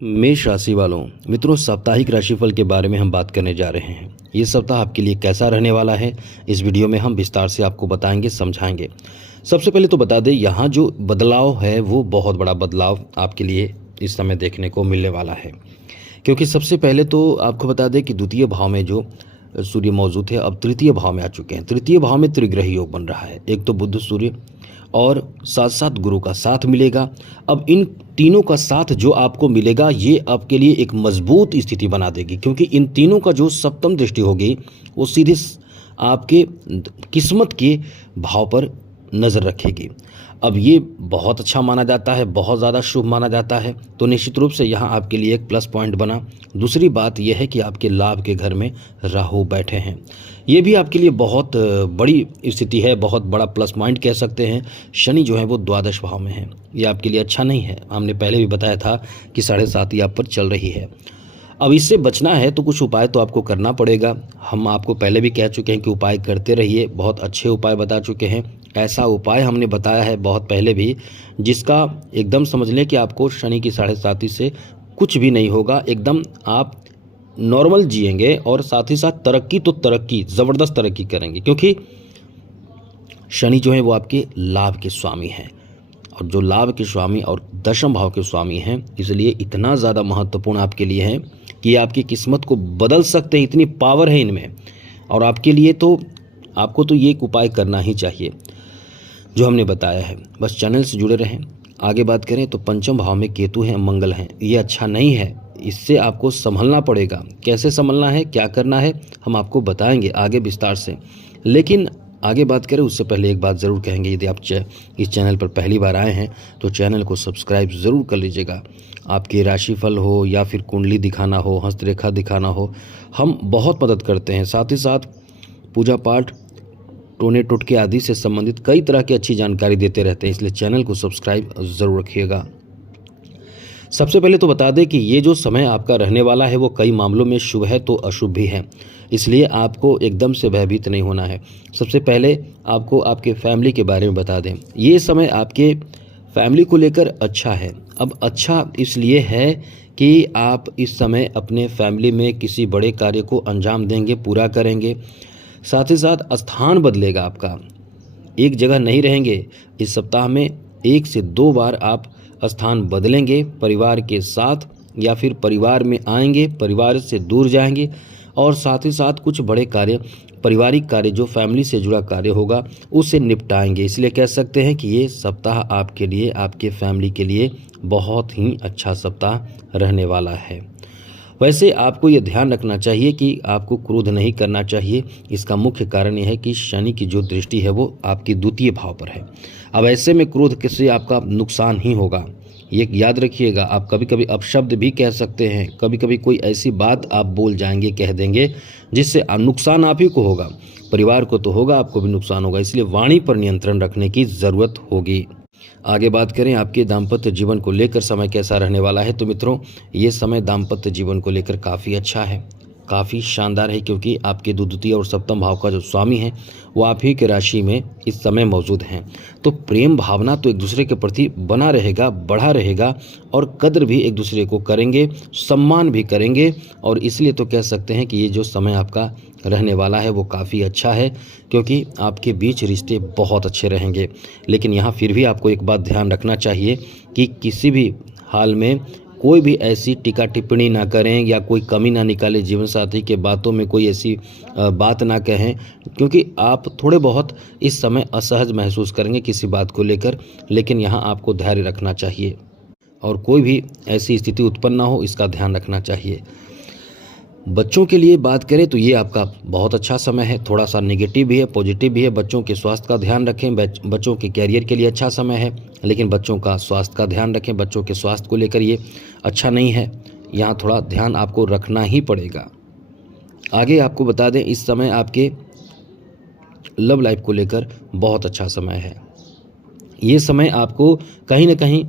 मेष राशि वालों मित्रों, साप्ताहिक राशिफल के बारे में हम बात करने जा रहे हैं। ये सप्ताह आपके लिए कैसा रहने वाला है, इस वीडियो में हम विस्तार से आपको बताएंगे, समझाएंगे। सबसे पहले तो बता दें, यहाँ जो बदलाव है वो बहुत बड़ा बदलाव आपके लिए इस समय देखने को मिलने वाला है। क्योंकि सबसे पहले तो आपको बता दें कि द्वितीय भाव में जो सूर्य मौजूद है अब तृतीय भाव में आ चुके हैं। तृतीय भाव में त्रिग्रही योग बन रहा है। एक तो बुध सूर्य और साथ साथ गुरु का साथ मिलेगा। अब इन तीनों का साथ जो आपको मिलेगा ये आपके लिए एक मजबूत स्थिति बना देगी, क्योंकि इन तीनों का जो सप्तम दृष्टि होगी वो सीधे आपके किस्मत के भाव पर नज़र रखेगी। अब ये बहुत अच्छा माना जाता है, बहुत ज़्यादा शुभ माना जाता है, तो निश्चित रूप से यहाँ आपके लिए एक प्लस पॉइंट बना। दूसरी बात यह है कि आपके लाभ के घर में राहु बैठे हैं। ये भी आपके लिए बहुत बड़ी स्थिति है, बहुत बड़ा प्लस पॉइंट कह सकते हैं। शनि जो है वो द्वादश भाव में है, ये आपके लिए अच्छा नहीं है। हमने पहले भी बताया था कि 7.5 आप पर चल रही है। अब इससे बचना है तो कुछ उपाय तो आपको करना पड़ेगा। हम आपको पहले भी कह चुके हैं कि उपाय करते रहिए, बहुत अच्छे उपाय बता चुके हैं। ऐसा उपाय हमने बताया है बहुत पहले भी, जिसका एकदम समझ लें कि आपको शनि की 7.5 से कुछ भी नहीं होगा। एकदम आप नॉर्मल जिएंगे और साथ ही साथ तरक्की तो तरक्की, ज़बरदस्त तरक्की करेंगे, क्योंकि शनि जो है वो आपके लाभ के स्वामी हैं, और जो लाभ के स्वामी और दशम भाव के स्वामी हैं, इसलिए इतना ज़्यादा महत्वपूर्ण आपके लिए है कि आपकी किस्मत को बदल सकते हैं। इतनी पावर है इनमें, और आपके लिए तो आपको तो ये एक उपाय करना ही चाहिए जो हमने बताया है। बस चैनल से जुड़े रहें। आगे बात करें तो पंचम भाव में केतु हैं, मंगल हैं, ये अच्छा नहीं है। इससे आपको संभलना पड़ेगा। कैसे संभलना है, क्या करना है, हम आपको बताएंगे आगे विस्तार से। लेकिन आगे बात करें उससे पहले एक बात ज़रूर कहेंगे, यदि आप इस चैनल पर पहली बार आए हैं तो चैनल को सब्सक्राइब ज़रूर कर लीजिएगा। आपकी राशिफल हो या फिर कुंडली दिखाना हो, हस्तरेखा दिखाना हो, हम बहुत मदद करते हैं। साथ ही साथ पूजा पाठ, टोने टोटके आदि से संबंधित कई तरह की अच्छी जानकारी देते रहते हैं, इसलिए चैनल को सब्सक्राइब ज़रूर रखिएगा। सबसे पहले तो बता दें कि ये जो समय आपका रहने वाला है वो कई मामलों में शुभ है तो अशुभ भी है, इसलिए आपको एकदम से भयभीत नहीं होना है। सबसे पहले आपको आपके फैमिली के बारे में बता दें। ये समय आपके फैमिली को लेकर अच्छा है। अब अच्छा इसलिए है कि आप इस समय अपने फैमिली में किसी बड़े कार्य को अंजाम देंगे, पूरा करेंगे। साथ ही साथ स्थान बदलेगा आपका, एक जगह नहीं रहेंगे। इस सप्ताह में 1 से 2 बार आप स्थान बदलेंगे परिवार के साथ, या फिर परिवार में आएंगे, परिवार से दूर जाएंगे, और साथ ही साथ कुछ बड़े कार्य, पारिवारिक कार्य जो फैमिली से जुड़ा कार्य होगा उसे निपटाएंगे। इसलिए कह सकते हैं कि ये सप्ताह आपके लिए, आपके फैमिली के लिए बहुत ही अच्छा सप्ताह रहने वाला है। वैसे आपको ये ध्यान रखना चाहिए कि आपको क्रोध नहीं करना चाहिए। इसका मुख्य कारण यह है कि शनि की जो दृष्टि है वो आपकी द्वितीय भाव पर है। अब ऐसे में क्रोध से आपका नुकसान ही होगा, ये याद रखिएगा। आप कभी कभी अपशब्द भी कह सकते हैं, कभी कभी कोई ऐसी बात आप बोल जाएंगे, कह देंगे, जिससे नुकसान आप ही को होगा, परिवार को तो होगा, आपको भी नुकसान होगा। इसलिए वाणी पर नियंत्रण रखने की ज़रूरत होगी। आगे बात करें आपके दाम्पत्य जीवन को लेकर समय कैसा रहने वाला है, तो मित्रों ये समय दाम्पत्य जीवन को लेकर काफ़ी अच्छा है, काफ़ी शानदार है, क्योंकि आपके द्वितीय और सप्तम भाव का जो स्वामी है वो आप ही के राशि में इस समय मौजूद हैं। तो प्रेम भावना तो एक दूसरे के प्रति बना रहेगा, बढ़ा रहेगा, और कद्र भी एक दूसरे को करेंगे, सम्मान भी करेंगे। और इसलिए तो कह सकते हैं कि ये जो समय आपका रहने वाला है वो काफ़ी अच्छा है, क्योंकि आपके बीच रिश्ते बहुत अच्छे रहेंगे। लेकिन यहाँ फिर भी आपको एक बात ध्यान रखना चाहिए कि किसी भी हाल में कोई भी ऐसी टीका टिप्पणी ना करें, या कोई कमी ना निकालें जीवन साथी के बातों में, कोई ऐसी बात ना कहें, क्योंकि आप थोड़े बहुत इस समय असहज महसूस करेंगे किसी बात को लेकर। लेकिन यहाँ आपको धैर्य रखना चाहिए, और कोई भी ऐसी स्थिति उत्पन्न ना हो, इसका ध्यान रखना चाहिए। बच्चों के लिए बात करें तो ये आपका बहुत अच्छा समय है। थोड़ा सा नेगेटिव भी है, पॉजिटिव भी है। बच्चों के स्वास्थ्य का ध्यान रखें। बच्चों के कैरियर के लिए अच्छा समय है, लेकिन बच्चों का स्वास्थ्य का ध्यान रखें। बच्चों के स्वास्थ्य को लेकर ये अच्छा नहीं है, यहाँ थोड़ा ध्यान आपको रखना ही पड़ेगा। आगे आपको बता दें, इस समय आपके लव लाइफ को लेकर बहुत अच्छा समय है। ये समय आपको कहीं ना कहीं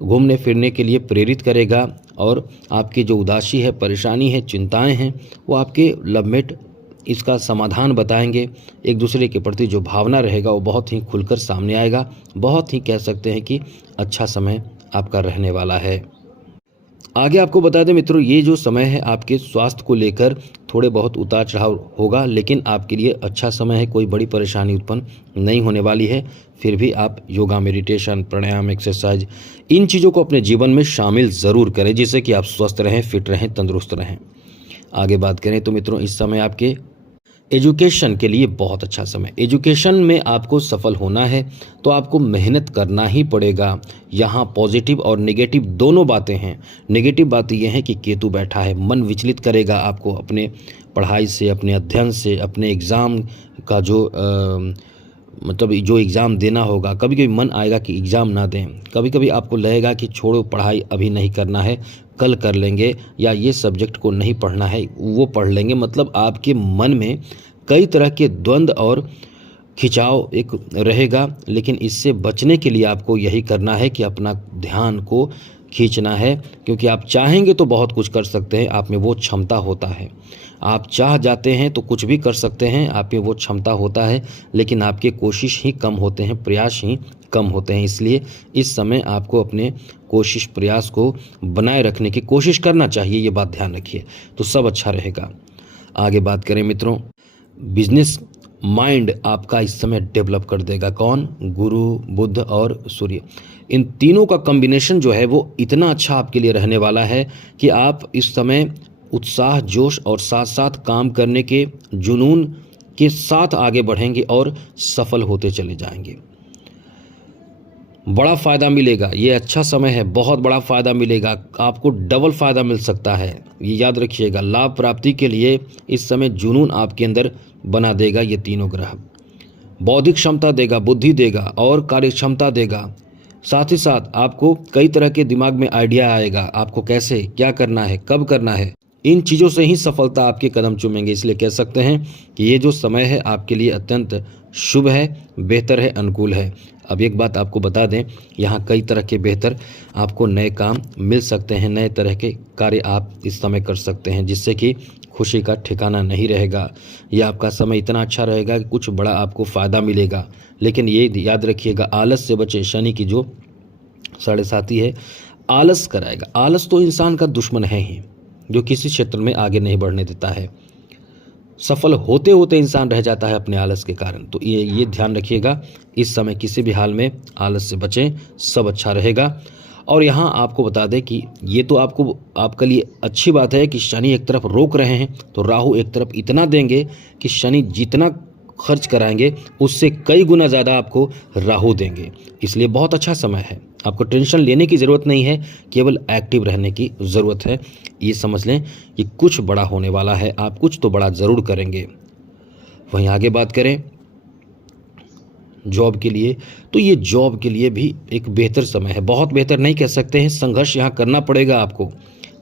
घूमने फिरने के लिए प्रेरित करेगा, और आपकी जो उदासी है, परेशानी है, चिंताएं हैं, वो आपके लवमेट इसका समाधान बताएंगे। एक दूसरे के प्रति जो भावना रहेगा वो बहुत ही खुलकर सामने आएगा। बहुत ही कह सकते हैं कि अच्छा समय आपका रहने वाला है। आगे आपको बता दें मित्रों, ये जो समय है आपके स्वास्थ्य को लेकर थोड़े बहुत उतार चढ़ाव होगा, लेकिन आपके लिए अच्छा समय है, कोई बड़ी परेशानी उत्पन्न नहीं होने वाली है। फिर भी आप योगा, मेडिटेशन, प्राणायाम, एक्सरसाइज, इन चीज़ों को अपने जीवन में शामिल ज़रूर करें, जिससे कि आप स्वस्थ रहें, फिट रहें, तंदुरुस्त रहें। आगे बात करें तो मित्रों, इस समय आपके एजुकेशन के लिए बहुत अच्छा समय। एजुकेशन में आपको सफल होना है तो आपको मेहनत करना ही पड़ेगा। यहाँ पॉजिटिव और नेगेटिव दोनों बातें हैं। नेगेटिव बात यह है कि केतु बैठा है, मन विचलित करेगा आपको अपने पढ़ाई से, अपने अध्ययन से, अपने एग्ज़ाम का मतलब जो एग्ज़ाम देना होगा। कभी कभी मन आएगा कि एग्ज़ाम ना दें, कभी कभी आपको लगेगा कि छोड़ो पढ़ाई, अभी नहीं करना है, कल कर लेंगे, या ये सब्जेक्ट को नहीं पढ़ना है, वो पढ़ लेंगे। मतलब आपके मन में कई तरह के द्वंद्व और खिंचाव एक रहेगा। लेकिन इससे बचने के लिए आपको यही करना है कि अपना ध्यान को खींचना है, क्योंकि आप चाहेंगे तो बहुत कुछ कर सकते हैं, आप में वो क्षमता होता है। आप चाह जाते हैं तो कुछ भी कर सकते हैं, आप में वो क्षमता होता है, लेकिन आपके कोशिश ही कम होते हैं, प्रयास ही कम होते हैं। इसलिए इस समय आपको अपने कोशिश, प्रयास को बनाए रखने की कोशिश करना चाहिए, ये बात ध्यान रखिए, तो सब अच्छा रहेगा। आगे बात करें मित्रों, बिजनेस माइंड आपका इस समय डेवलप कर देगा। कौन? गुरु, बुध और सूर्य। इन तीनों का कॉम्बिनेशन जो है वो इतना अच्छा आपके लिए रहने वाला है कि आप इस समय उत्साह, जोश और साथ साथ काम करने के जुनून के साथ आगे बढ़ेंगे और सफल होते चले जाएंगे। बड़ा फ़ायदा मिलेगा, ये अच्छा समय है, बहुत बड़ा फ़ायदा मिलेगा, आपको डबल फ़ायदा मिल सकता है, ये याद रखिएगा। लाभ प्राप्ति के लिए इस समय जुनून आपके अंदर बना देगा ये तीनों ग्रह। बौद्धिक क्षमता देगा, बुद्धि देगा और कार्य क्षमता देगा। साथ ही साथ आपको कई तरह के दिमाग में आइडिया आएगा, आपको कैसे क्या करना है, कब करना है, इन चीज़ों से ही सफलता आपके कदम चूमेंगे। इसलिए कह सकते हैं कि ये जो समय है आपके लिए अत्यंत शुभ है, बेहतर है, अनुकूल है। अब एक बात आपको बता दें, यहाँ कई तरह के बेहतर आपको नए काम मिल सकते हैं, नए तरह के कार्य आप इस समय कर सकते हैं, जिससे कि खुशी का ठिकाना नहीं रहेगा। यह आपका समय इतना अच्छा रहेगा कि कुछ बड़ा आपको फ़ायदा मिलेगा। लेकिन ये याद रखिएगा, आलस से बचे। शनि की जो 7.5 है, आलस कराएगा। आलस तो इंसान का दुश्मन है ही, जो किसी क्षेत्र में आगे नहीं बढ़ने देता है। सफल होते होते इंसान रह जाता है अपने आलस के कारण। तो ये ध्यान रखिएगा, इस समय किसी भी हाल में आलस से बचें, सब अच्छा रहेगा। और यहाँ आपको बता दें कि ये तो आपके लिए अच्छी बात है कि शनि एक तरफ रोक रहे हैं, तो राहु एक तरफ इतना देंगे कि शनि जितना खर्च कराएंगे उससे कई गुना ज़्यादा आपको राहु देंगे। इसलिए बहुत अच्छा समय है, आपको टेंशन लेने की ज़रूरत नहीं है, केवल एक्टिव रहने की ज़रूरत है। ये समझ लें कि कुछ बड़ा होने वाला है, आप कुछ तो बड़ा ज़रूर करेंगे। वहीं आगे बात करें जॉब के लिए, तो ये जॉब के लिए भी एक बेहतर समय है। बहुत बेहतर नहीं कह सकते हैं, संघर्ष यहाँ करना पड़ेगा आपको,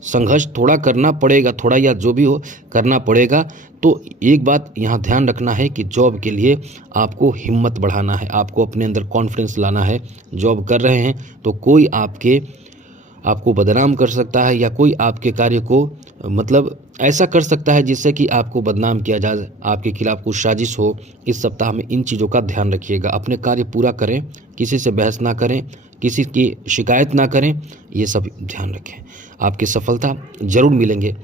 संघर्ष थोड़ा करना पड़ेगा, थोड़ा या जो भी हो करना पड़ेगा। तो एक बात यहाँ ध्यान रखना है कि जॉब के लिए आपको हिम्मत बढ़ाना है, आपको अपने अंदर कॉन्फिडेंस लाना है। जॉब कर रहे हैं तो कोई आपको बदनाम कर सकता है, या कोई आपके कार्य को मतलब ऐसा कर सकता है जिससे कि आपको बदनाम किया जाए, आपके खिलाफ कुछ साजिश हो। इस सप्ताह में इन चीज़ों का ध्यान रखिएगा, अपने कार्य पूरा करें, किसी से बहस ना करें, किसी की शिकायत ना करें, ये सब ध्यान रखें, आपकी सफलता जरूर मिलेंगे।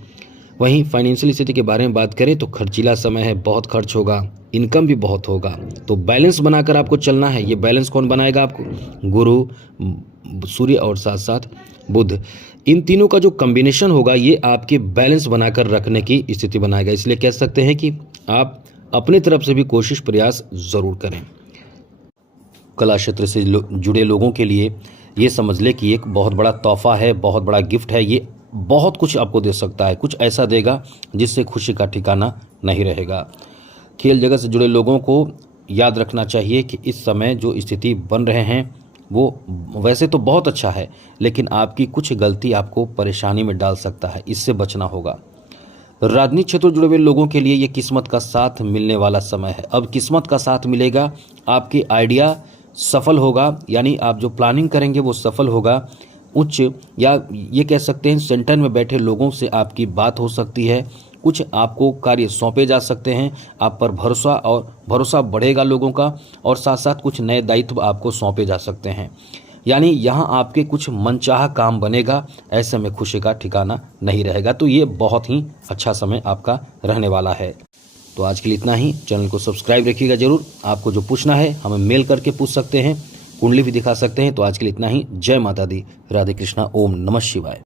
वहीं फाइनेंशियल स्थिति के बारे में बात करें तो खर्चीला समय है, बहुत खर्च होगा, इनकम भी बहुत होगा, तो बैलेंस बनाकर आपको चलना है। ये बैलेंस कौन बनाएगा आपको? गुरु, सूर्य और साथ साथ बुध। इन तीनों का जो कॉम्बिनेशन होगा ये आपके बैलेंस बनाकर रखने की स्थिति बनाएगा। इसलिए कह सकते हैं कि आप अपनी तरफ से भी कोशिश, प्रयास ज़रूर करें। कला क्षेत्र से जुड़े लोगों के लिए ये समझ ले कि एक बहुत बड़ा तोहफा है, बहुत बड़ा गिफ्ट है, ये बहुत कुछ आपको दे सकता है, कुछ ऐसा देगा जिससे खुशी का ठिकाना नहीं रहेगा। खेल जगत से जुड़े लोगों को याद रखना चाहिए कि इस समय जो स्थिति बन रहे हैं वो वैसे तो बहुत अच्छा है, लेकिन आपकी कुछ गलती आपको परेशानी में डाल सकता है, इससे बचना होगा। राजनीतिक क्षेत्र जुड़े हुए लोगों के लिए ये किस्मत का साथ मिलने वाला समय है। अब किस्मत का साथ मिलेगा, आपकी आइडिया सफल होगा, यानी आप जो प्लानिंग करेंगे वो सफल होगा। उच्च या ये कह सकते हैं सेंटर में बैठे लोगों से आपकी बात हो सकती है, कुछ आपको कार्य सौंपे जा सकते हैं, आप पर भरोसा बढ़ेगा लोगों का, और साथ साथ कुछ नए दायित्व आपको सौंपे जा सकते हैं। यानी यहाँ आपके कुछ मनचाहा काम बनेगा, ऐसे में खुशी का ठिकाना नहीं रहेगा। तो ये बहुत ही अच्छा समय आपका रहने वाला है। तो आज के लिए इतना ही। चैनल को सब्सक्राइब रखिएगा जरूर। आपको जो पूछना है हमें मेल करके पूछ सकते हैं, कुंडली भी दिखा सकते हैं। तो आज के लिए इतना ही। जय माता दी, राधे कृष्णा, ओम नमः शिवाय।